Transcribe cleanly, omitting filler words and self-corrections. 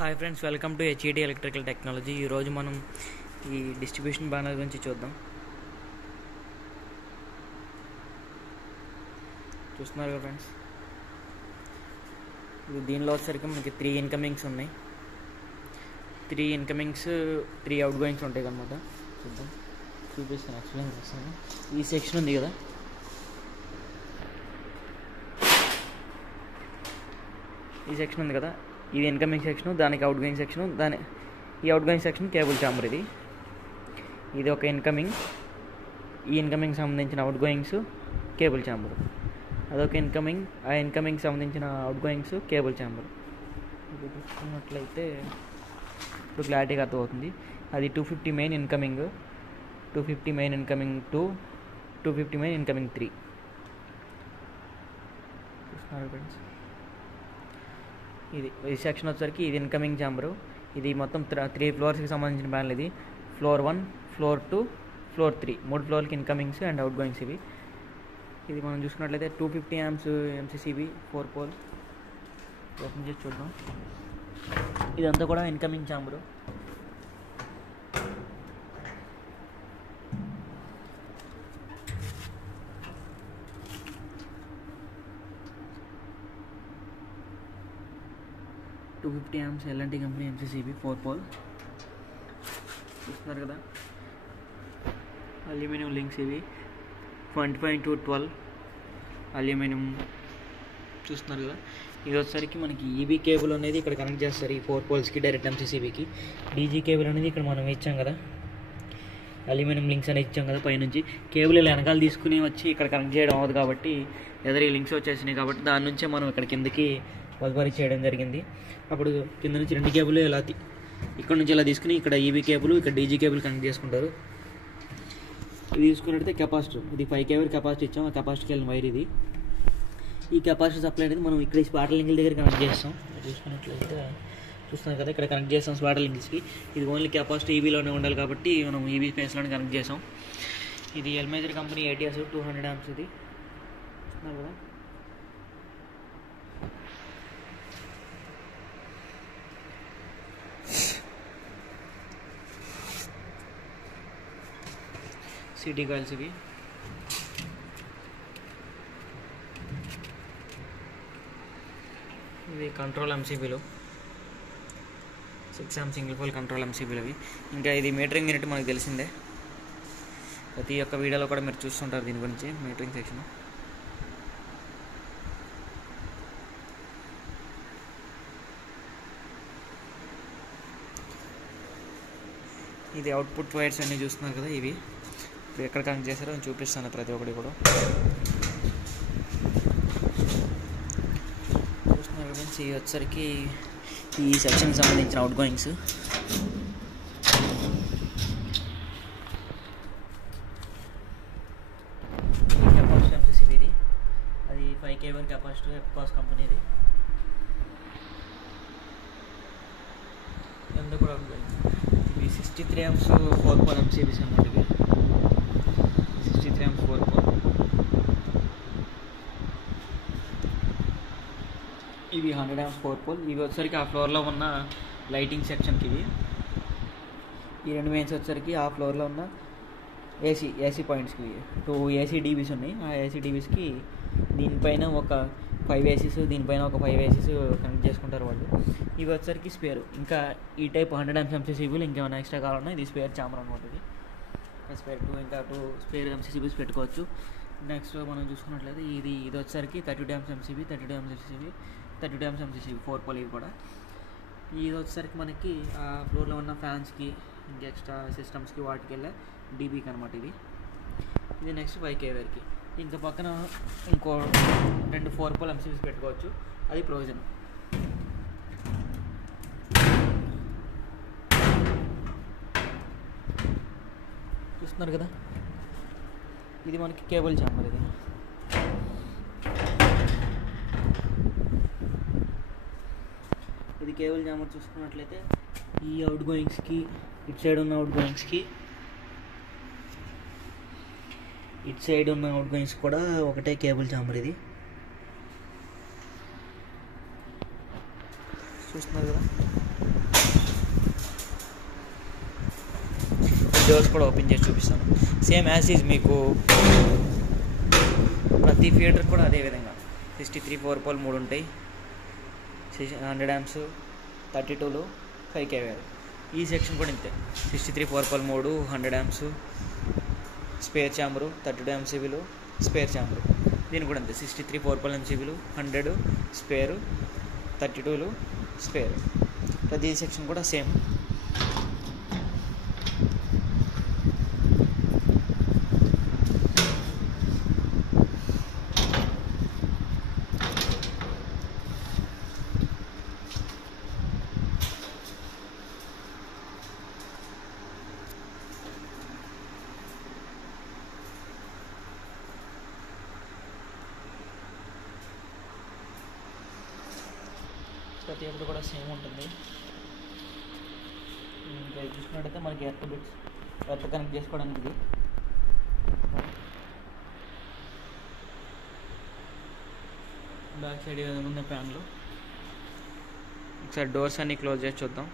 Hi friends, welcome to హెచ్ఈడి electrical technology. ఈరోజు మనం ఈ డిస్ట్రిబ్యూషన్ బ్యానర్ గురించి చూద్దాం. చూస్తున్నారు కదా ఫ్రెండ్స్, ఇది దీనిలో వచ్చేసరికి మనకి 3 ఇన్కమింగ్స్ ఉన్నాయి. 3 ఇన్కమింగ్స్ 3 అవుట్ గోయింగ్స్ ఉంటాయి అన్నమాట. చూద్దాం, చూపిస్తాను, ఎక్స్ప్లెయిన్ చేస్తాను. ఈ సెక్షన్ ఉంది కదా, ఇది ఇన్కమింగ్ సెక్షన్, దానికి అవుట్ గోయింగ్ సెక్షన్. ఈ out going section cable chamber. ఇది ఒక ఇన్కమింగ్. ఈ ఇన్కమింగ్ సంబంధించిన అవుట్ గోయింగ్స్ కేబుల్ ఛాంబర్. అదొక ఇన్కమింగ్. ఆ ఇన్కమింగ్ సంబంధించిన అవుట్ గోయింగ్స్ కేబుల్ ఛాంబర్. ఇది చూసుకున్నట్లయితే ఇప్పుడు క్లారిటీగా అర్థమవుతుంది. అది 250 main incoming, 250 main incoming 2, 250 main incoming 3. చూస్తున్నారు ఫ్రెండ్స్, ఈ సెక్షన్ వచ్చేసరికి ఇది ఇన్కమింగ్ ఛాంబరు. ఇది మొత్తం 3 ఫ్లోర్స్కి సంబంధించిన ప్యానల్. ఇది ఫ్లోర్ 1, ఫ్లోర్ 2, ఫ్లోర్ 3, 3 ఫ్లోర్కి ఇన్కమింగ్స్ అండ్ అవుట్ గోయింగ్స్ ఇవి. ఇది మనం చూసుకున్నట్లయితే 250 amps MCCB 4 పోల్. ఓపెన్ చేసి చూద్దాం. ఇదంతా కూడా incoming chamber. $250 amps L&T company MCCB 4 pole. చూస్తున్నారు కదా, అల్యూమినియం లింక్స్ ఇవి 25 to 12 అల్యూమినియం. చూస్తున్నారు కదా, ఇది వచ్చేసరికి మనకి ఈబీ కేబుల్ అనేది ఇక్కడ కనెక్ట్ చేస్తారు. ఈ 4 పోల్స్కి డైరెక్ట్ MCCBకి. డీజీ కేబుల్ అనేది ఇక్కడ మనం ఇచ్చాం కదా, అల్యూమినియం లింక్స్ అనేది ఇచ్చాం కదా పైనుంచి. కేబుల్ ఇలా వెనకాల తీసుకుని వచ్చి ఇక్కడ కనెక్ట్ చేయడం అవ్వదు కాబట్టి, ఎదురు ఈ లింక్స్ వచ్చేసినాయి కాబట్టి దాని నుంచే మనం ఇక్కడ కిందకి బల్బరీ చేయడం జరిగింది. అప్పుడు కింద నుంచి 2 కేబుల్ ఇలా ఇక్కడ నుంచి ఇలా తీసుకుని ఇక్కడ ఈబీ కేబుల్, ఇక్కడ డీజీ కేబుల్ కనెక్ట్ చేసుకుంటారు. ఇది తీసుకున్నట్టయితే కెపాసిటర్, ఇది 5 kV కెపాసిటీ ఇచ్చాం. ఆ కెపాసిటీకి వెళ్ళిన వైర్ ఇది. ఈ కెపాసిటీ సప్లై అనేది మనం ఇక్కడ స్పాటర్ లింకుల దగ్గర కనెక్ట్ చేస్తాం. చూసుకున్నట్లయితే చూస్తున్నాం కదా, ఇక్కడ కనెక్ట్ చేస్తాం స్పాటర్ లింక్స్కి. ఇది ఓన్లీ కెపాసిటీ ఈబీలోనే ఉండాలి కాబట్టి మనం ఈబీ స్పేస్లోనే కనెక్ట్ చేసాం. ఇది ఎల్మేజర్ కంపెనీ ATS 200 amps. ఇది చూస్తున్నారు కదా, సిటీ కాయిల్స్ ఇవి. ఇది కంట్రోల్ MCBలో 6 amp సింగిల్ పోల్ కంట్రోల్ MCBలు అవి. ఇంకా ఇది మీటరింగ్ యూనిట్ మనకు తెలిసిందే, ప్రతి ఒక్క వీడియోలో కూడా మీరు చూస్తుంటారు దీని గురించి. మీటరింగ్ సెక్షన్ ఇది. అవుట్పుట్ వైర్స్ అన్నీ చూస్తున్నారు కదా, ఇవి ఎక్కడ కనెక్ట్ చేశారో నేను చూపిస్తాను ప్రతి ఒక్కటి కూడా. చూస్తున్నారు ఫ్రెండ్స్, ఇవి వచ్చేసరికి ఈ సెక్షన్కి సంబంధించిన అవుట్ గోయింగ్స్. కెపాసిటీ MCCB ఇది. అది 5 kV కెపాసిటీ, ఎప్కాస్ కంపెనీది. ఎంత కూడా అవుట్ గోయింగ్. ఇవి 63 amps 4 పోల్ MCBs అన్నమాట. ఇవి 63 amps 4 పోల్. ఇవి 100 amps 4 పోల్. ఇవి వచ్చేసరికి ఆ ఫ్లోర్లో ఉన్న లైటింగ్ సెక్షన్కి ఇవి. ఈ 2 మెయిన్స్ వచ్చేసరికి ఆ ఫ్లోర్లో ఉన్న ఏసీ పాయింట్స్కి. 2 AC DBs ఉన్నాయి. ఆ AC DBsకి దీనిపైన ఒక 5 ACs, దీనిపైన ఒక 5 ACs కనెక్ట్ చేసుకుంటారు వాళ్ళు. ఇవి వచ్చేసరికి స్పేర్. ఇంకా ఈ టైప్ 100 amps MCCBలు ఇంకేమైనా ఎక్స్ట్రా కావాలన్నా ఇది స్పేర్ ఛాంబర్ అనమాట. ఇది స్పేర్ 2, ఇంకా 2 స్పేర్ MCCBs పెట్టుకోవచ్చు. నెక్స్ట్ మనం చూసుకున్నట్లయితే ఇది వచ్చేసరికి 32 amps MCB, 32 amps MCCB, 32 amps MCCB 4 pole. ఇవి కూడా ఇది వచ్చేసరికి మనకి ఆ ఫ్లోర్లో ఉన్న ఫ్యాన్స్కి, ఇంకా ఎక్స్ట్రా సిస్టమ్స్కి, వాటికి వెళ్ళే డీబీకి అనమాట. ఇది నెక్స్ట్ 5 kVకి. ఇంకా పక్కన ఇంకో 2 4 పోల్ MCBs పెట్టుకోవచ్చు. అది ప్రొవిజన్. చూస్తున్నారు కదా, ఇది మనకి కేబుల్ ఛాంబర్. ఇది కేబుల్ ఛాంబర్. చూసుకున్నట్లయితే ఈ అవుట్ గోయింగ్స్కి, ఇటు సైడ్ ఉన్న అవుట్ గోయింగ్స్కి, ఇటు సైడ్ ఉన్న అవుట్ గోయింగ్స్ కూడా ఒకటే కేబుల్ ఛాంబర్ ఇది. చూస్తున్నారు కదా, డోర్స్ కూడా ఓపెన్ చేసి చూపిస్తాను. సేమ్ యాజ్ ఈజ్ మీకు ప్రతి ఫీడర్ కూడా అదే విధంగా 63 4 పోల్ 3 ఉంటాయి. 100 amps 32లో 5 kVA. ఈ సెక్షన్ కూడా ఇంతే, 63 4 పోల్ 3 100 amps స్పేర్ ఛాంబరు, 32 MCBలు స్పేర్ ఛాంబరు. దీని కూడా అంతే, 63 4 పోల్ MCBలు 100 స్పేరు, 32లు స్పేర్. ప్రతి సెక్షన్ కూడా సేమ్. ప్రతి ఒక్కటి కూడా సేమ్ ఉంటుంది. ఇంకా చూసినట్టయితే మనకి ఎర్త్ కనెక్ట్ చేసుకోవడానికి ఇది. బ్యాక్ సైడ్ ఉన్న ఫ్యాన్లు. ఒకసారి డోర్స్ అన్నీ క్లోజ్ చేసి చూద్దాం.